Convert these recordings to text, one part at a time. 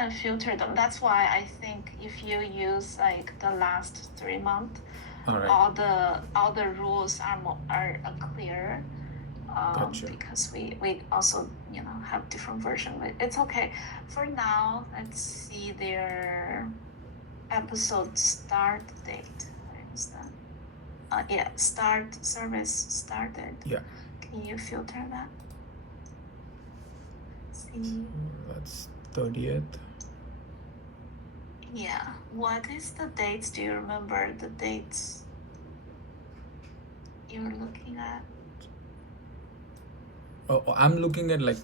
and filter them. That's why I think if you use like the last 3 months, All right. all the rules are clear. Gotcha. Because we also have different version, but it's okay. For now, let's see their episode start date. Where is that? Yeah, start service started. Yeah. Can you filter that? See. That's 30th. Yeah. What is the dates? Do you remember the dates you're looking at? Oh, I'm looking at like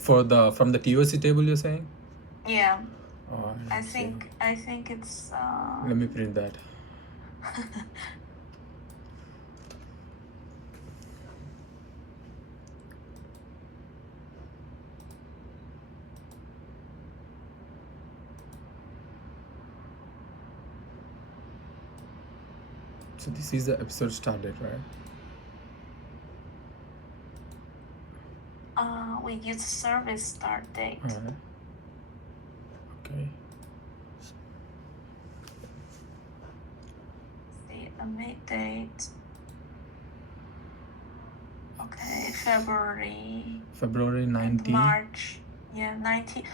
from the TOC table you're saying? Yeah. Oh, I think it's let me print that. So this is the episode started, right? We use service start date. All right. Okay. See the mid date. Okay, February 19th. March. Yeah, 19.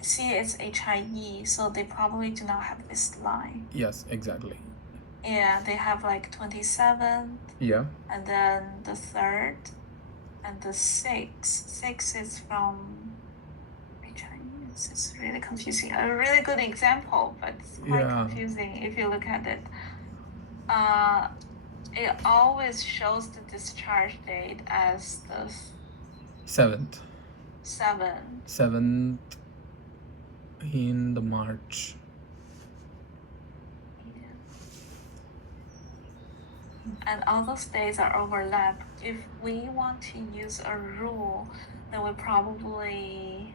See, it's HIE, so they probably do not have this line. Yes, exactly. Yeah, they have like 27th. Yeah. And then the 3rd and the 6th. 6 is from HIE. It's really confusing. A really good example, but it's quite confusing if you look at it. It always shows the discharge date as the 7th. 7th in the March. Yeah. And all those days are overlapped. If we want to use a rule, then we probably...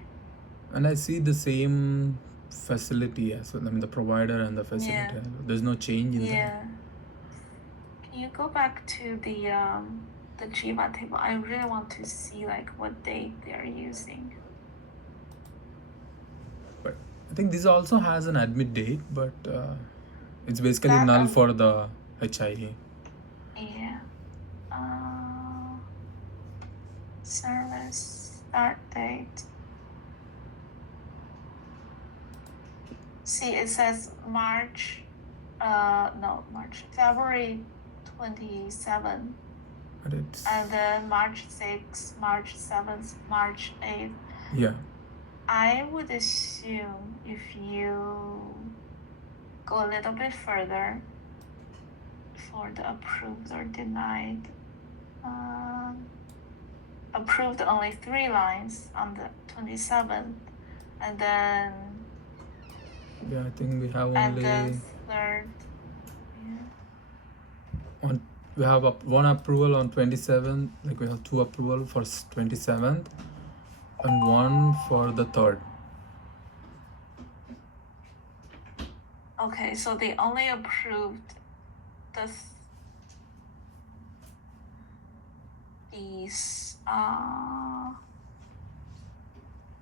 And I see the same facility as well. I mean, the provider and the facility. Yeah. There's no change in that. Yeah. Can you go back to the Jiva table? I really want to see like what date they are using. But I think this also has an admit date, but it's basically null for the HIE. Yeah. Service start date. See, it says February 27. And then March 6th, March 7th, March 8th. Yeah. I would assume if you go a little bit further for the approved or denied, approved only 3 lines on the 27th, and then yeah, I think we have only. And the 3rd. Yeah. We have one approval on 27th. Like we have 2 approval for 27th, and 1 for the 3rd. Okay, so they only approved these.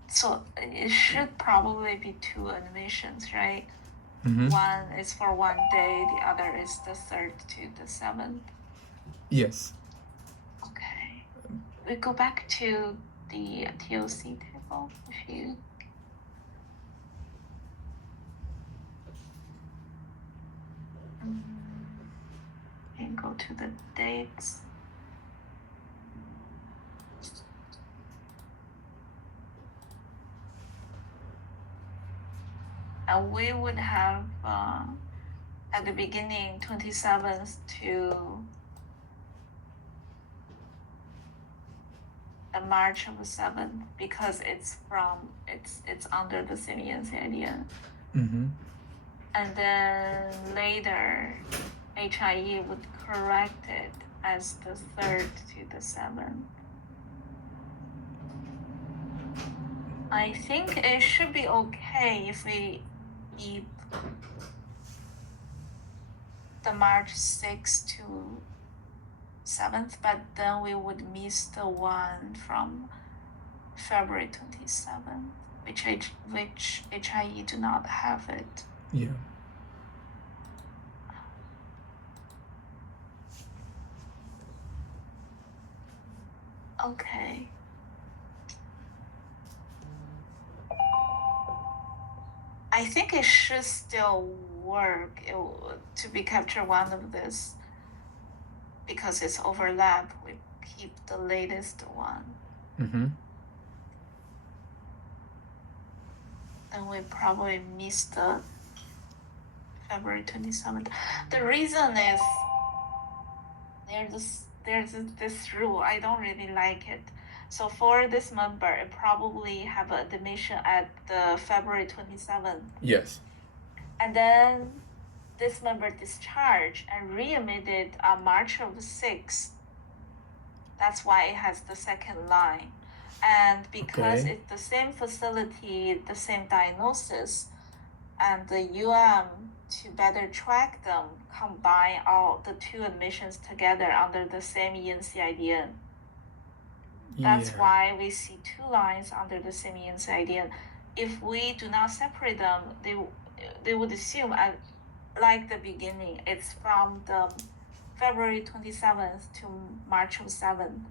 So it should probably be 2 admissions, right? Mm-hmm. One is for 1 day, the other is the 3rd to the 7th. Yes. Okay. We go back to the TOC table if you. And go to the dates. And we would have at the beginning 27th to the March of 7th because it's under the Simeon Canadian. Mm-hmm. And then later HIE would correct it as the 3rd to the 7th. I think it should be okay if we keep the March 6th to 7th, but then we would miss the one from February 27th. which HIE do not have it. Yeah. Okay. I think it should still work to be capture one of this because it's overlap. We keep the latest one. Mm-hmm. And we probably missed the February 27th. The reason is there's this rule. I don't really like it. So for this member, it probably have an admission at the February 27th. Yes. And then this member discharged and readmitted on March of 6th. That's why it has the second line. And because Okay. it's the same facility, the same diagnosis, and the to better track them, combine all the two admissions together under the same ENCIDN. That's Yeah. why we see two lines under the same ENCIDN. If we do not separate them, they would assume, like the beginning, it's from the February 27th to March 7th,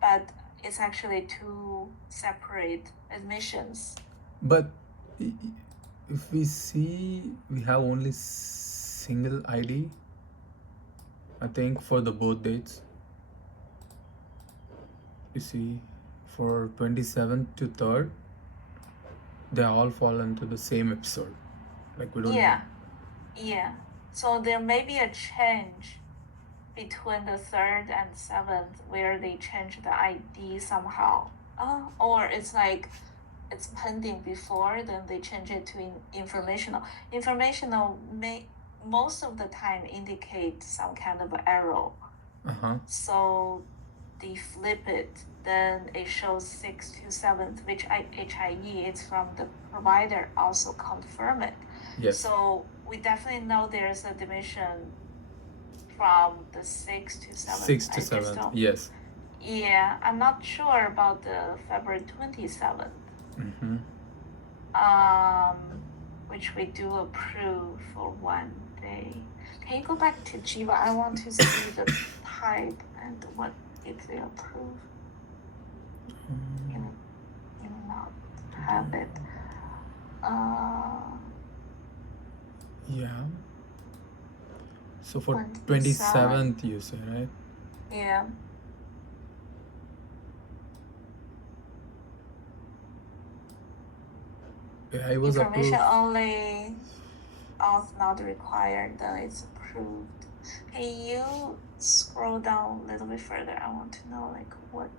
but it's actually two separate admissions. But if we see, we have only single ID, I think, for the both dates. You see, for 27th to 3rd, they all fall into the same episode. Like we don't. Yeah. So there may be a change between the 3rd and 7th where they change the ID somehow. Or it's like it's pending before, then they change it to informational. Informational may most of the time indicate some kind of error. Uh-huh. So they flip it, then it shows 6th to 7th, which HIE is from the provider also confirm it. Yes. So we definitely know there's a admission from the 6th to 7th. 6th to 7th, yes. Yeah, I'm not sure about the February 27th. Mm-hmm. Which we do approve for one day. Can you go back to Jiva? I want to see the type and what if they approve. You not have it. Yeah. So for 27th, you say, right? Yeah. Yeah, I was Information approved. only, auth not required, then it's approved. Can you scroll down a little bit further? I want to know like what.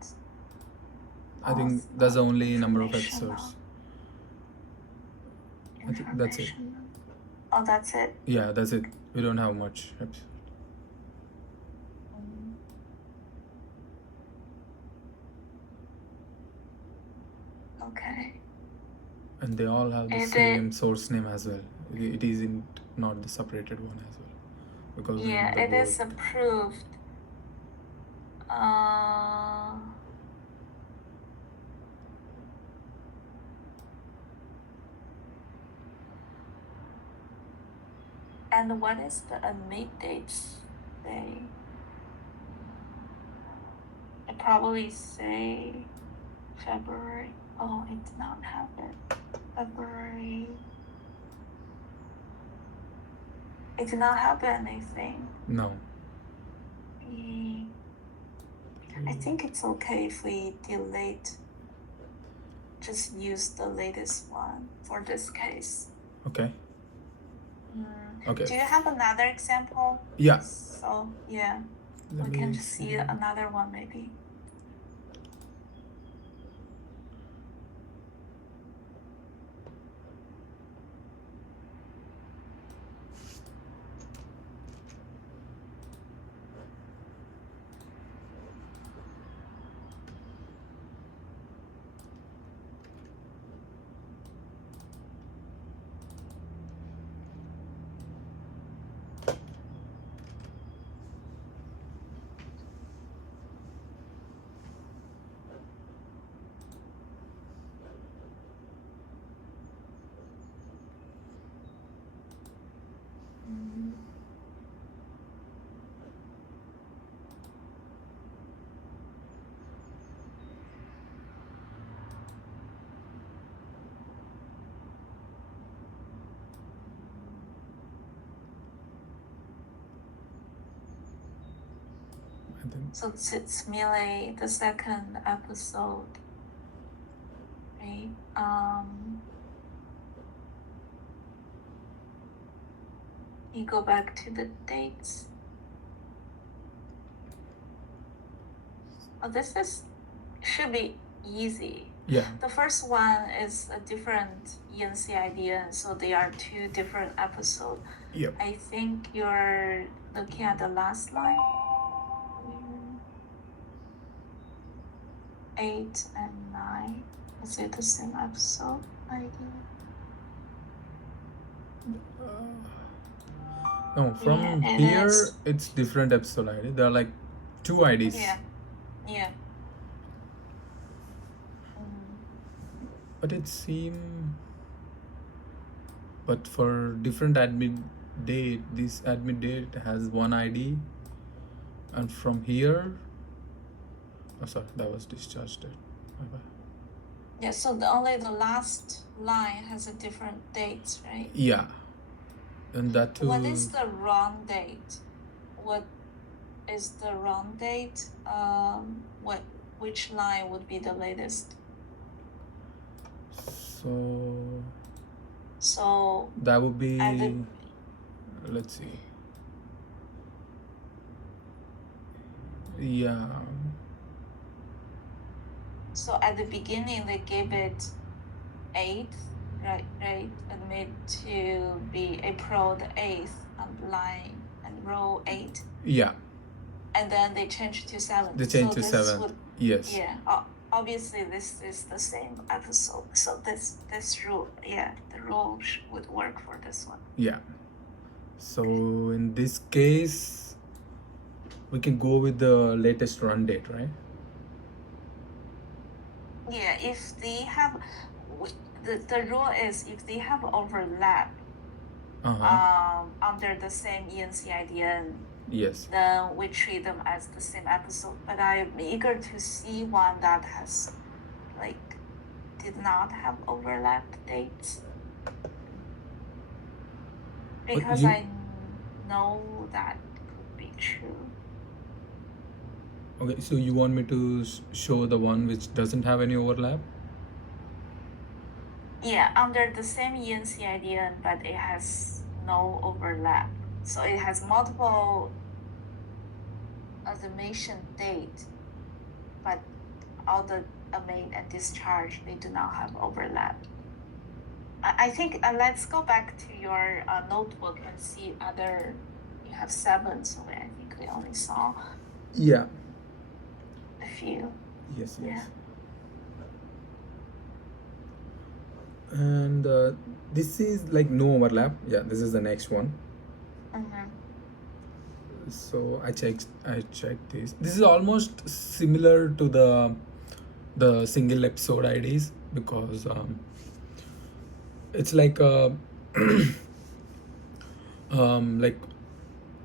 I think that's the only number of episodes. I think that's it. Oh, that's it? Yeah, that's it. We don't have much episodes. Okay. And they all have the same source name as well. It isn't not the separated one as well. Because yeah, it is approved. And what is the admit dates say? It probably say February. Oh, it did not have it. February. It did not have anything. No. I think it's okay if we delete. Just use the latest one for this case. Okay. Okay. Do you have another example? Yeah. So yeah, we can just see another one maybe. think. So it's merely the second episode, right? You go back to the dates. Oh, should be easy. Yeah. The first one is a different ENC idea, so they are two different episodes. Yep. I think you're looking at the last line. 8 and 9. Is it the same episode idea? No, from Yeah, it here is. it's different episode ID. There are like 2 IDs. Yeah. But it seem. But for different admit date, this admit date has 1 ID, and from here. Oh, sorry, that was discharge date. Bye-bye. Yeah, so only the last line has a different dates, right? Yeah, and that too. What is the wrong date? What is the wrong date? Which line would be the latest? So that would be. at the- Let's see. Yeah. So at the beginning they gave it 8, right? Admit to be April the 8th on line and row 8. Yeah. And then they changed to 7. They changed to 7. Yes. Yeah. Obviously, this is the same episode, so this rule, the rule would work for this one. Yeah. So in this case, we can go with the latest run date, right? Yeah, if they have, the rule is if they have overlap under the same ENC idea, yes, then we treat them as the same episode. But I'm eager to see one that has, did not have overlap dates. Because I know that could be true. Okay, so you want me to show the one which doesn't have any overlap? Yeah, under the same ENC idea, but it has no overlap. So it has multiple admission date, but all the admit and discharge, they do not have overlap. I think let's go back to your notebook and see you have 7, so I think we only saw a few. Yes. Yeah. And this is no overlap. Yeah, this is the next one. So I checked this. This is almost similar to the single episode IDs because it's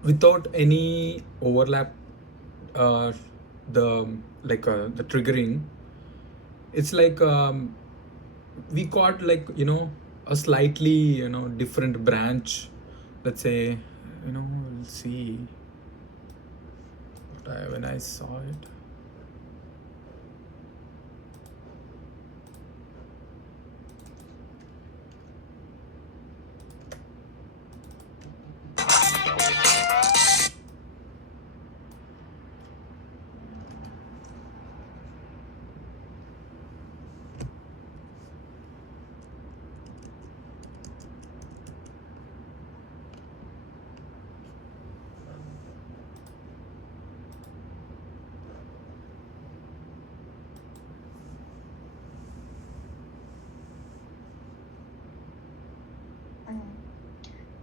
without any overlap, the triggering, it's we got a slightly different branch. Let's say we'll see when I saw it.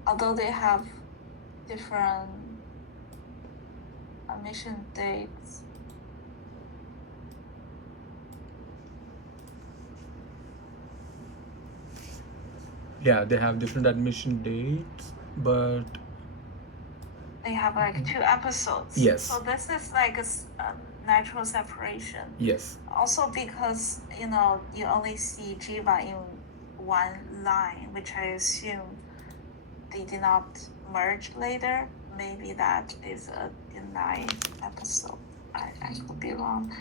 Although they have different admission dates. Yeah, they have different admission dates, but they have 2 episodes. Yes. So this is a natural separation. Yes. Also because you only see Jiva in one line, which I assume they did not merge later. Maybe that is a denied episode. I could be wrong.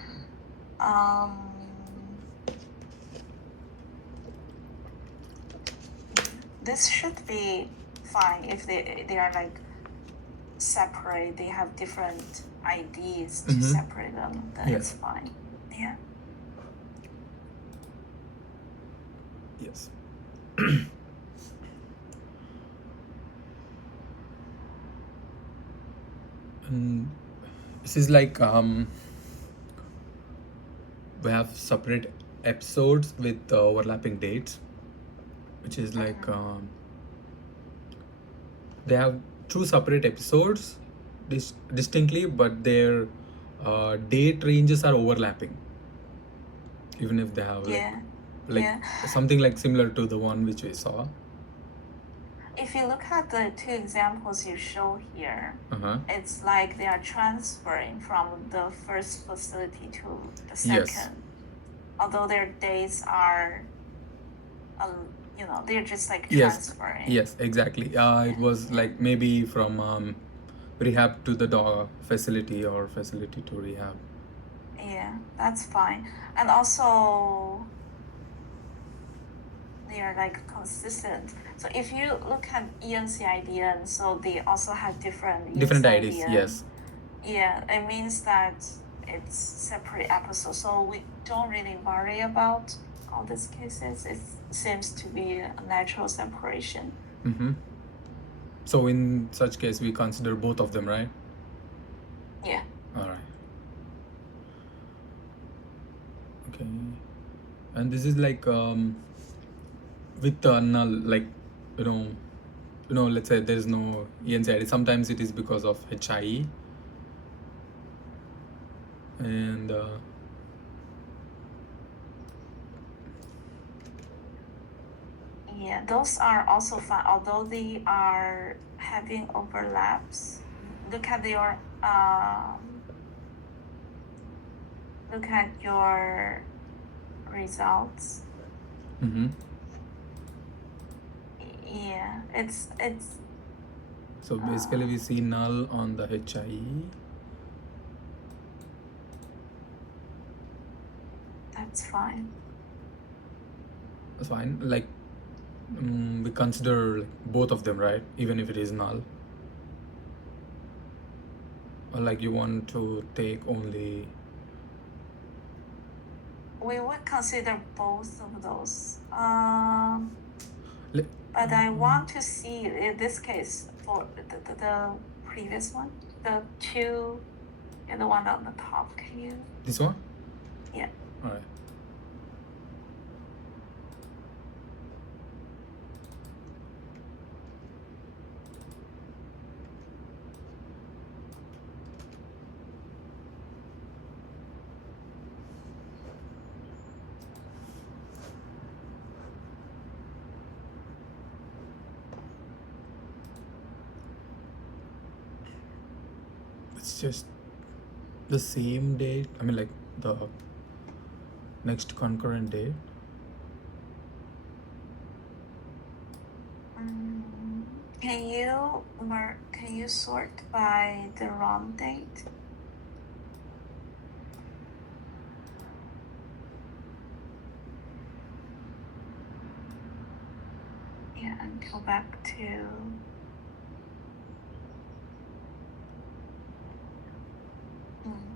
This should be fine if they are like separate. They have different IDs to separate them. Then Yeah. it's fine. Yeah. Yes. And this is like we have separate episodes with overlapping dates, which is like they have two separate episodes distinctly, but their date ranges are overlapping, even if they have Yeah. something like similar to the one which we saw. If you look at the two examples you show here, it's like they are transferring from the first facility to the second. Yes. Although their dates are, they're just like Yes. transferring. Yes, exactly. It was like maybe from rehab to the facility or facility to rehab. Yeah, that's fine. And also, they are like consistent. So if you look at ENCIDN, so they also have different IDs. ENCIDN. Yes. Yeah, it means that it's separate episodes. So we don't really worry about all these cases. It seems to be a natural separation. So in such case, we consider both of them, right? Yeah. All right. Okay. And this is like with the null, like let's say there is no ENCID. Sometimes it is because of HIE. And yeah, those are also fine, although they are having overlaps. Look at your results. Yeah, it's so basically we see null on the HIE. That's fine. That's fine. Like we consider like both of them, right? Even if it is null. Or like you want to take only. We would consider both of those. But I want to see in this case for the previous one, the two, and the one on the top. Can you? This one? Yeah. All right. It's just the same date. I mean, like the next concurrent date. Can you sort by the wrong date? Yeah, and go back to.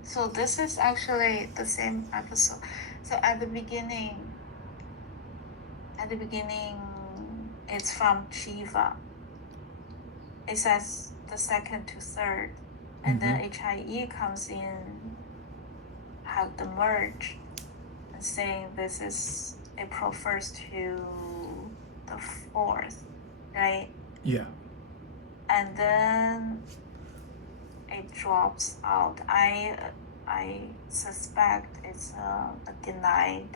So this is actually the same episode. So at the beginning, it's from Shiva. It says the second to third, and then HIE comes in, have the merge, and saying this is April 1st to the 4th, right? Yeah. And then it drops out. I suspect it's a denied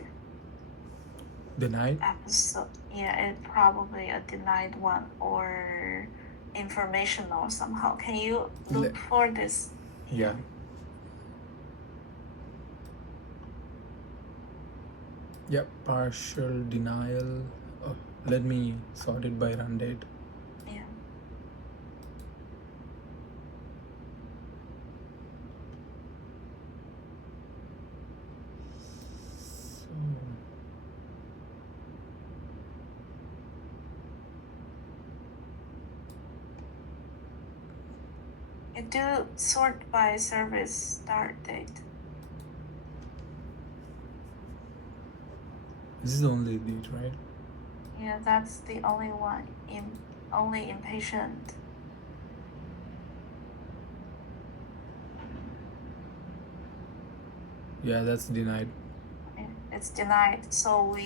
episode. Yeah, it's probably a denied one or informational somehow. Can you look for this? Yeah. Yep, partial denial. Let me sort it by run date. Yeah. It do sort by service start date. This is the only date, right? Yeah, that's the only one. Only inpatient. Yeah, that's denied. It's denied. So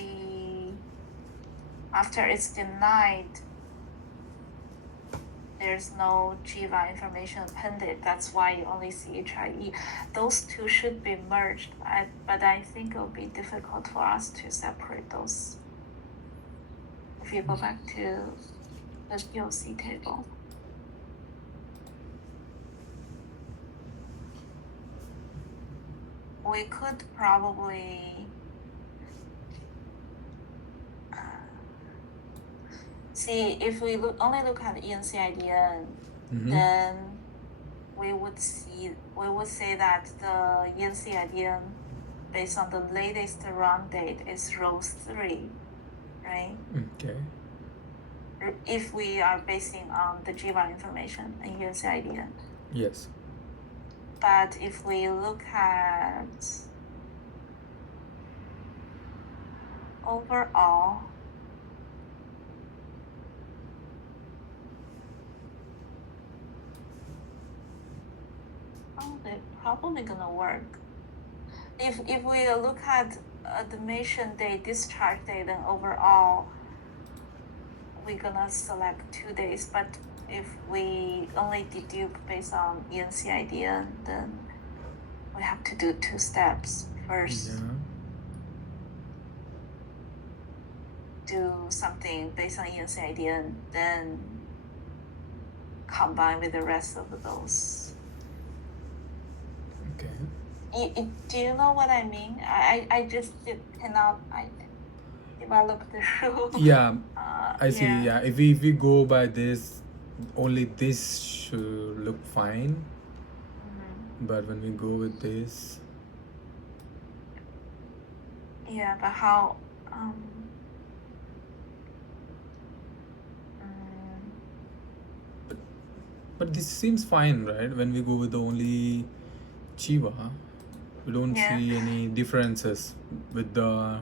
after it's denied, there's no GIVA information appended. That's why you only see HIE. Those two should be merged, but I think it'll be difficult for us to separate those. If you go back to the GOC table. We could probably see if we only look at ENCIDN, then we would say that the ENCIDN based on the latest run date is row 3, right? Okay. If we are basing on the GIVA information and ENCIDN. Yes. But if we look at overall, they're probably gonna work. If we look at admission date, discharge date, then overall, we're gonna select 2 days. But if we only dedupe based on ENCIDN, then we have to do 2 steps. First, do something based on ENCIDN, then combine with the rest of those. Okay. Do you know what I mean? I just cannot develop the rule. Yeah, I see. Yeah, if we go by this, only this should look fine. But when we go with this, yeah, but how? But this seems fine, right? When we go with the only GIVA, we don't see any differences with the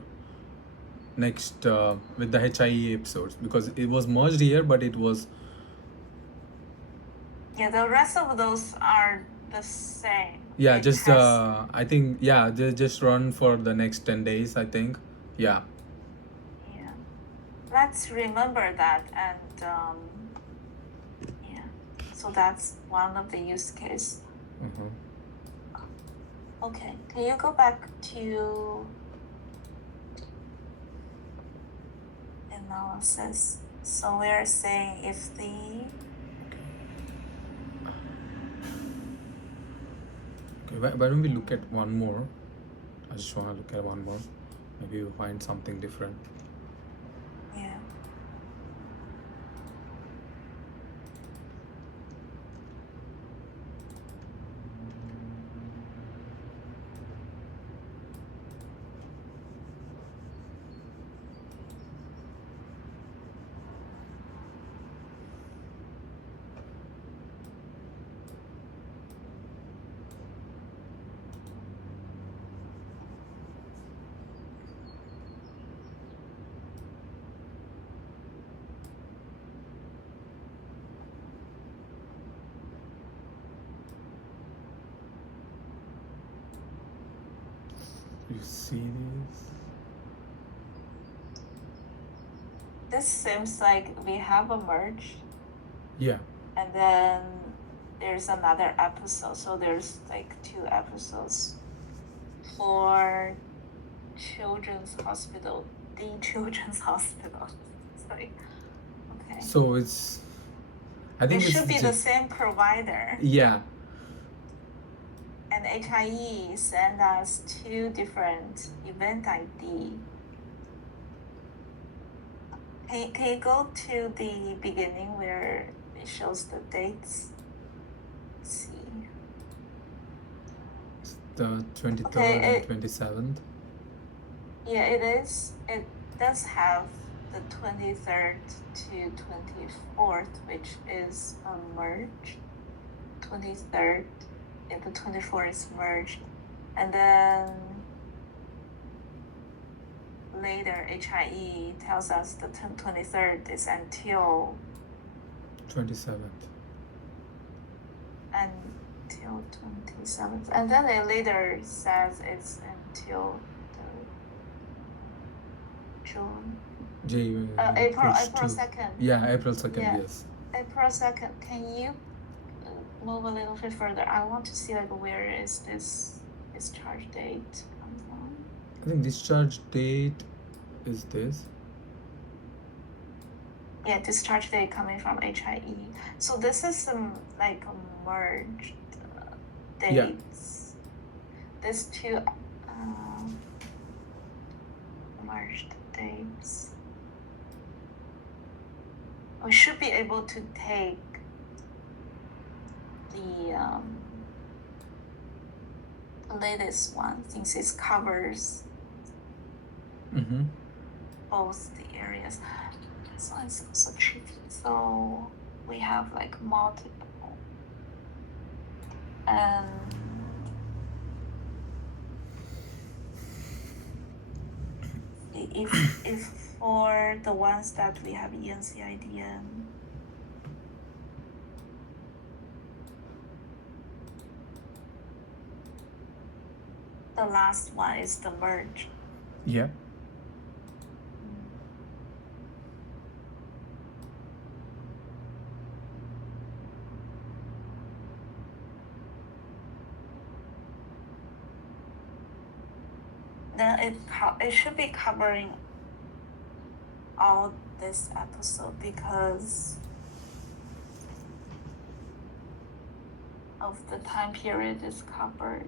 next with the HIE episodes, because it was merged here, but it was. Yeah, the rest of those are the same. Yeah, just I think they just run for the next 10 days, I think. Yeah. Yeah, let's remember that, and so that's one of the use case. Okay, can you go back to analysis? So we're saying if the why don't we look at one more? I just want to look at one more. Maybe we'll find something different. Yeah. You see this? This seems like we have a merge. Yeah. And then there's another episode. So there's like 2 episodes for Children's Hospital, the Children's Hospital. Sorry. Okay. So it's. I think it should be the same provider. Yeah. And HIE send us 2 different event ID. Can you go to the beginning where it shows the dates? Let's see. It's the 23rd and 27th. Yeah, it is. It does have the 23rd to 24th, which is a merge. 23rd, if the 24 is merged, and then later HIE tells us the 23rd is until 27th. 27th, and then it later says it's until the June, April 2nd. Yeah, April 2nd, Yeah. yes. April 2nd. Can you move a little bit further? I want to see like where is this discharge date come from? I think discharge date is this. Yeah, discharge date coming from HIE. So this is some like merged dates. These two merged dates. We should be able to take the latest one since it covers both the areas. This one is also tricky. So we have like multiple. And if for the ones that we have ENCIDN, the last one is the merge. Yeah. Then it should be covering all this episode because of the time period is covered.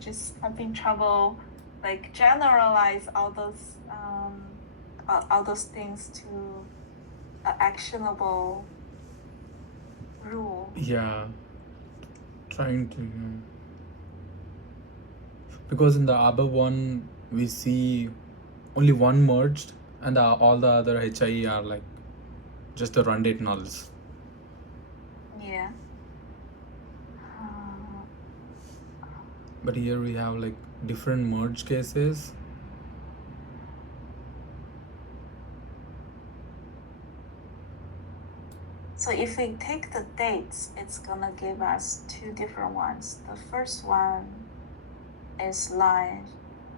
Just having trouble like generalize all those things to an actionable rule. Yeah. Trying to, because in the other one we see only one merged and all the other HIE are like just the run date nulls. Yeah. But here we have like different merge cases. So if we take the dates, it's gonna give us two different ones. The first one is line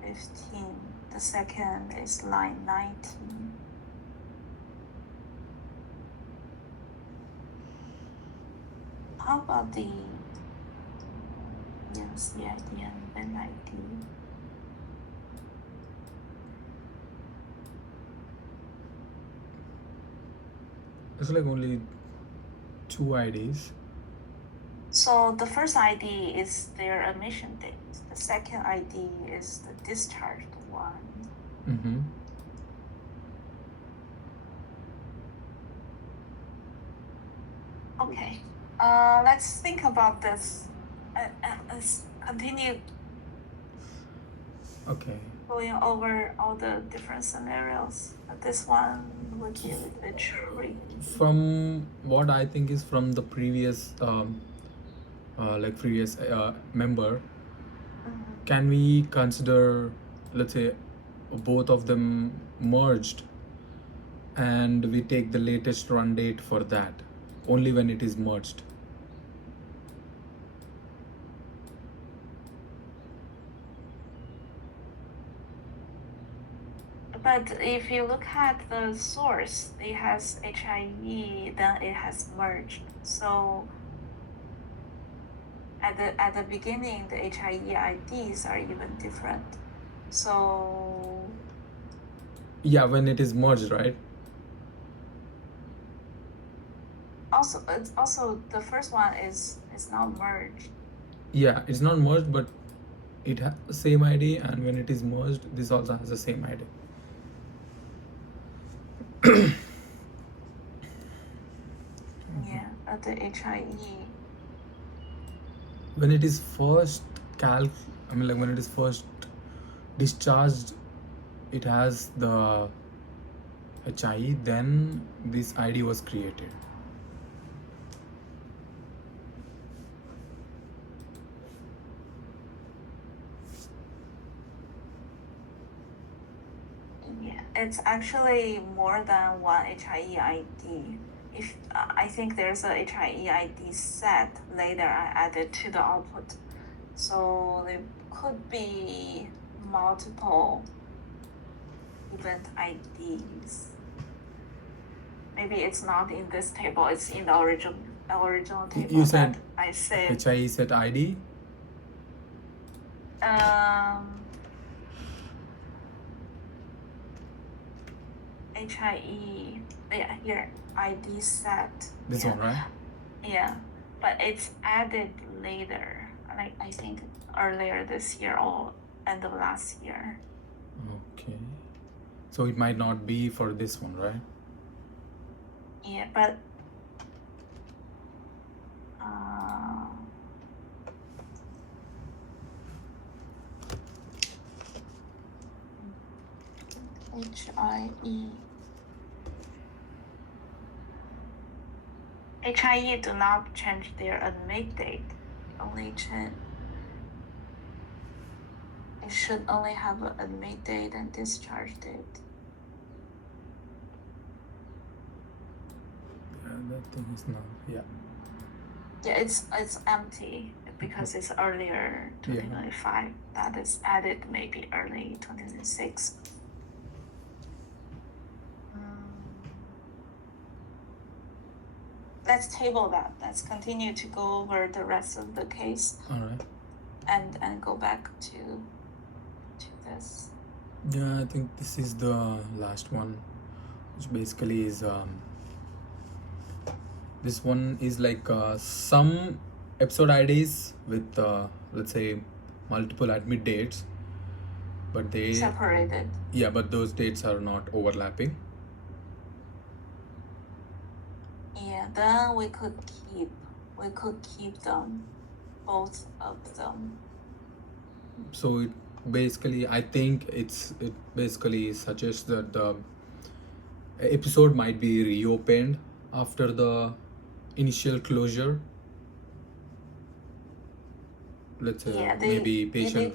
15. The second is line 19. How about the ENCID and NID? It's like only 2 IDs. So the first ID is their emission date. The second ID is the discharged one. Okay. Let's think about this and let's continue going over all the different scenarios. But this one would be a little bit tricky. From what I think is from the previous member, can we consider, let's say, both of them merged and we take the latest run date for that only when it is merged? But if you look at the source, it has HIE, then it has merged. So at the beginning, the HIE IDs are even different. So yeah, when it is merged, right? Also the first one is not merged. Yeah, it's not merged, but it has the same ID, and when it is merged, this also has the same ID. Yeah, at the HIE. When it is first when it is first discharged, it has the HIE, then this ID was created. it's actually more than one HIE ID. If I think there's a HIE ID set later I added to the output. So there could be multiple event IDs. Maybe it's not in this table, it's in the original table You said that I saved. HIE set ID? HIE, yeah, here, ID set. This one, right? Yeah, but it's added later, like I think earlier this year or end of last year. Okay. So it might not be for this one, right? Yeah, but HIE do not change their admit date, only change. It should only have an admit date and discharge date. Yeah, that thing is not. Yeah. Yeah, it's empty because it's earlier 2025. That is added maybe early 2026. Let's table that. Let's continue to go over the rest of the case. All right. And go back to this. Yeah, I think this is the last one, which basically is this one is like some episode IDs with let's say multiple admit dates, but they separated. Yeah, but those dates are not overlapping. Yeah, then we could keep them, both of them. So it basically, I think it basically suggests that the episode might be reopened after the initial closure. Let's say maybe patient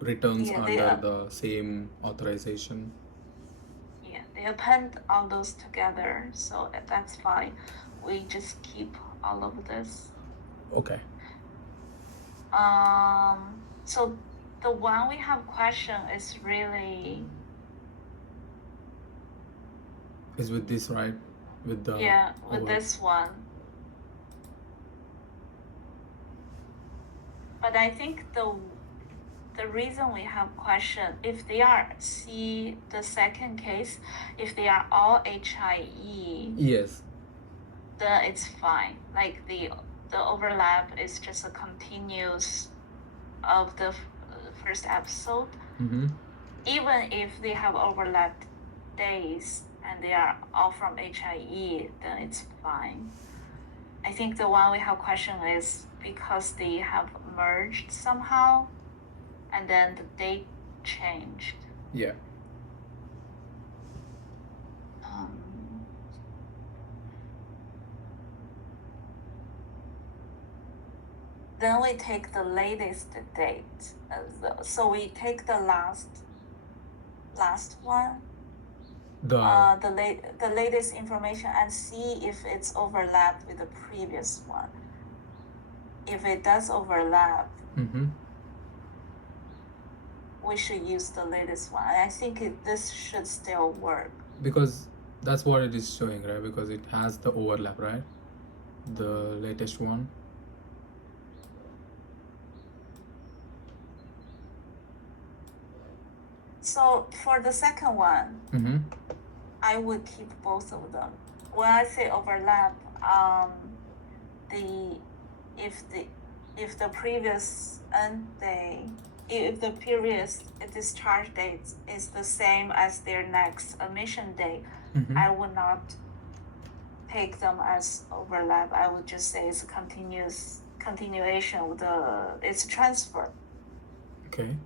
returns under the same authorization. Yeah, they append all those together, so that's fine. We just keep all of this. Okay. So the one we have question is really is with this, right? With the with this one. But I think the reason we have question, if they are the second case, if they are all HIE, yes, then it's fine. Like the overlap is just a continuous of the first episode. Mm-hmm. Even if they have overlapped days and they are all from HIE, then it's fine. I think the one we have question is because they have merged somehow and then the date changed. Yeah. Then we take the latest date. So we take the last one, the latest information, and see if it's overlapped with the previous one. If it does overlap, we should use the latest one. I think this should still work. Because that's what it is showing, right? Because it has the overlap, right? The latest one. So for the second one, I would keep both of them. When I say overlap, if the previous end day, if the previous discharge date is the same as their next admission date, I would not take them as overlap. I would just say it's a continuation of it's transfer. Okay.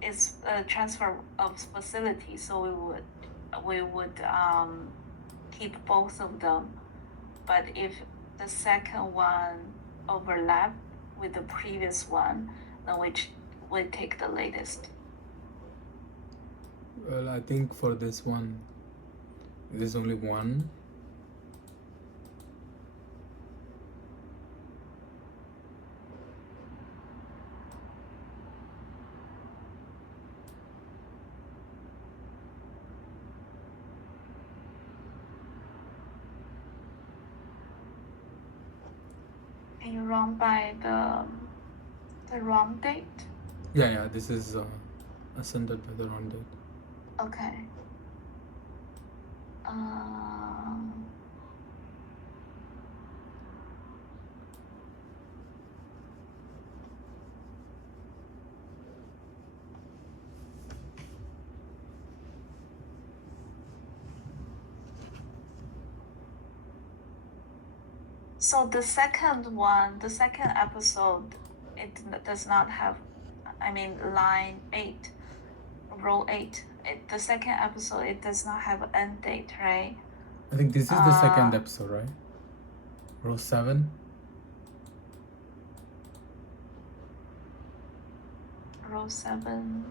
It's a transfer of facility, so we would keep both of them. But if the second one overlap with the previous one, then we take the latest. Well, I think for this one, there's only one. Can you run by the wrong date? Yeah, this is ascended by the wrong date. Okay. So the second one, the second episode, it does not have, I mean, line 8, row 8. The second episode, it does not have an end date, right? I think this is the second episode, right? Row 7. Row 7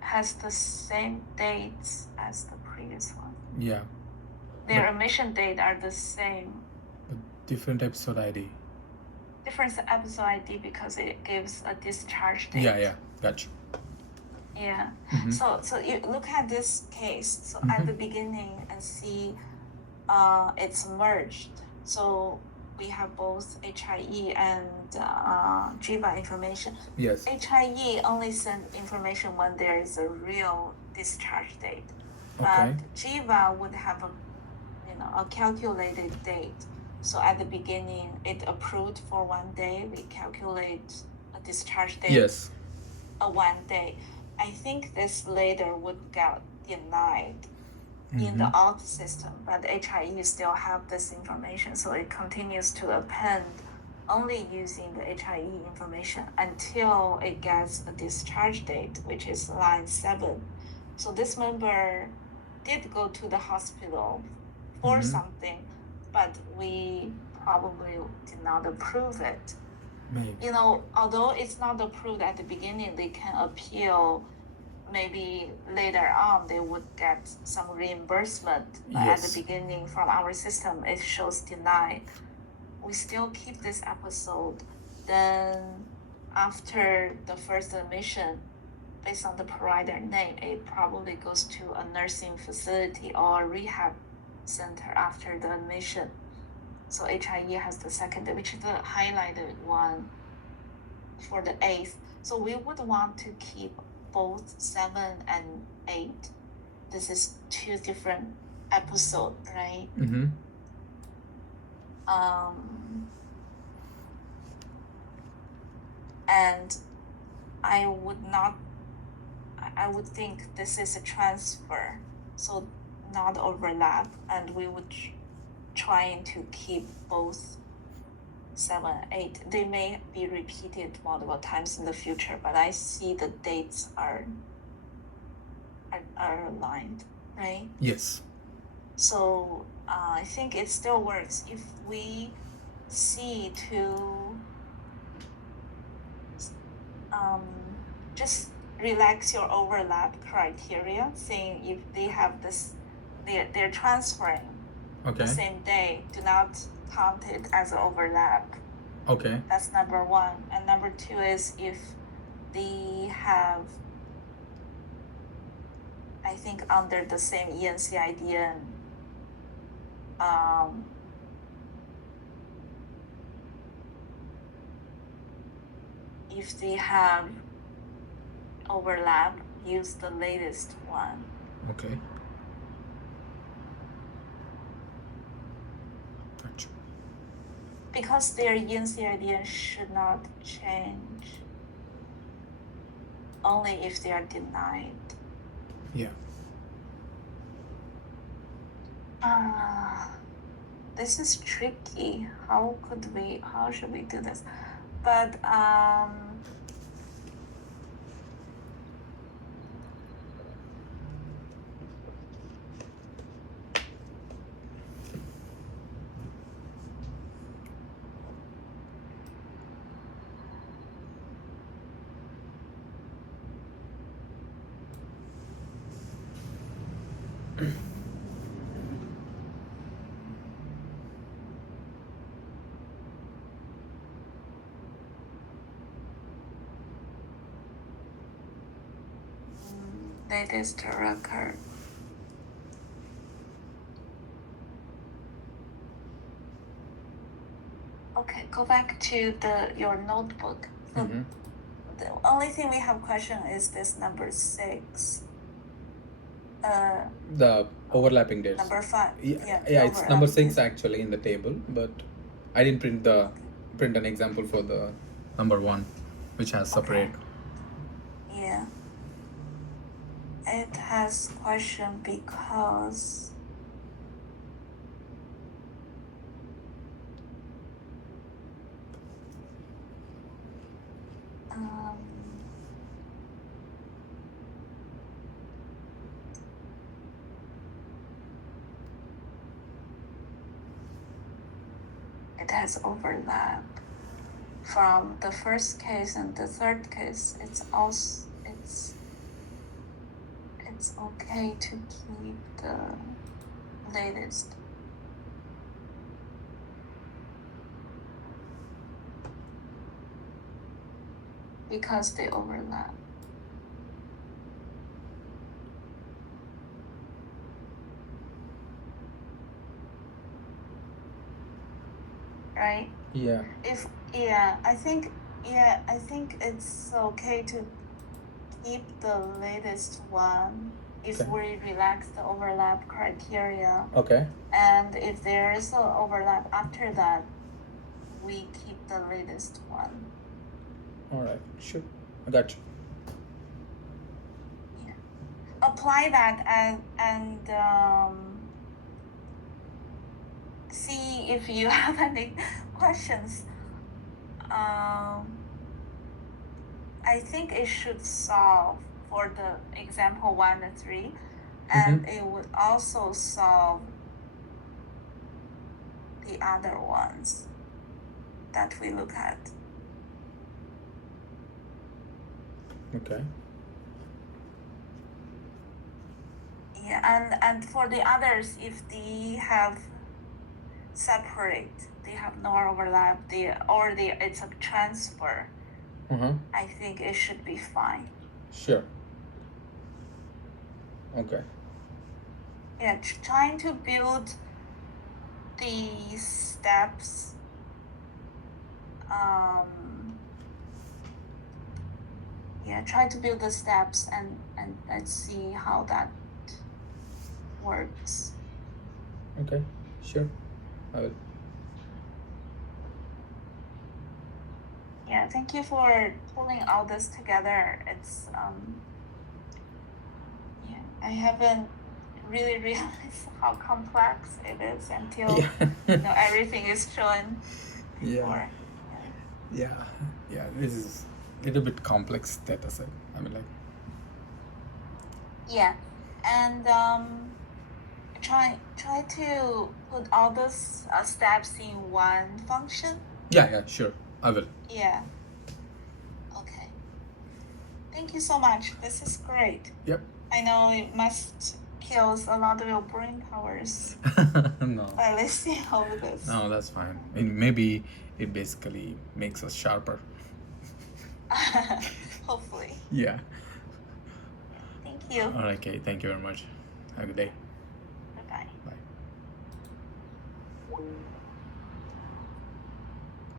has the same dates as the previous one. Yeah. Their emission date are the same. But different episode ID. Different episode ID because it gives a discharge date. Yeah, gotcha. Yeah. Mm-hmm. So you look at this case. So at the beginning and see it's merged. So we have both HIE and Jiva information. Yes. HIE only send information when there is a real discharge date. Okay. But Jiva would have a calculated date. So at the beginning, it approved for 1 day. We calculate a discharge date. Yes. A 1 day. I think this later would get denied in the auth system, but HIE still have this information, so it continues to append only using the HIE information until it gets a discharge date, which is line 7. So this member did go to the hospital for something, but we probably did not approve it. Maybe. Although it's not approved at the beginning, they can appeal. Maybe later on they would get some reimbursement. But at the beginning from our system, it shows denied. We still keep this episode. Then after the first admission, based on the provider name, it probably goes to a nursing facility or a rehab center after the admission. So HIE has the second, which is the highlighted one for the 8th. So we would want to keep both 7 and 8. This is 2 different episodes, right? Mm-hmm. And I would think this is a transfer, so not overlap, and we would trying to keep both 7 and 8. They may be repeated multiple times in the future, but I see the dates are aligned, right? Yes. So I think it still works if we see to just relax your overlap criteria, saying if they have this, they're transferring the same day, do not count it as an overlap. Okay. That's number 1. And number 2 is if they have, I think, under the same ENCID and if they have overlap, use the latest one. Okay. Gotcha. Because their ENCID should not change only if they are denied. Yeah. This is tricky. How should we do this? But latest record. Okay, go back to your notebook. So Mhm. the only thing we have question is this number 6. The overlapping dates. Number 5. Yeah, the it's number overlapping 6 actually in the table, but I didn't print an example for the number 1, which has separate. Yeah. It has question because it has overlap from the first case and the third case. It's okay to keep the latest. Because they overlap. Right? Yeah. I think it's okay to keep the latest one if Okay. we relax the overlap criteria. Okay. And if there is an overlap after that, we keep the latest one. All right. Sure. I got you. Yeah. Apply that and see if you have any questions. I think it should solve for the example 1 and 3, and it would also solve the other ones that we look at. Okay. Yeah, and for the others, if they have separate, they have no overlap, it's a transfer, I think it should be fine. Sure. Okay. Yeah, trying to build the steps. Try to build the steps and let's see how that works. Okay. Sure. I will. Yeah, thank you for pulling all this together. It's I haven't really realized how complex it is until everything is shown before. Yeah. This is a little bit complex data set. I mean, like. Yeah, and try to put all those steps in one function. Yeah, sure. I will. Yeah. Okay. Thank you so much. This is great. Yep. I know it must kill a lot of your brain powers No. by listening all of this. No, that's fine. I mean, maybe it basically makes us sharper. Hopefully. Yeah. Thank you. All right, Kate. Thank you very much. Have a good day. Bye-bye. Bye.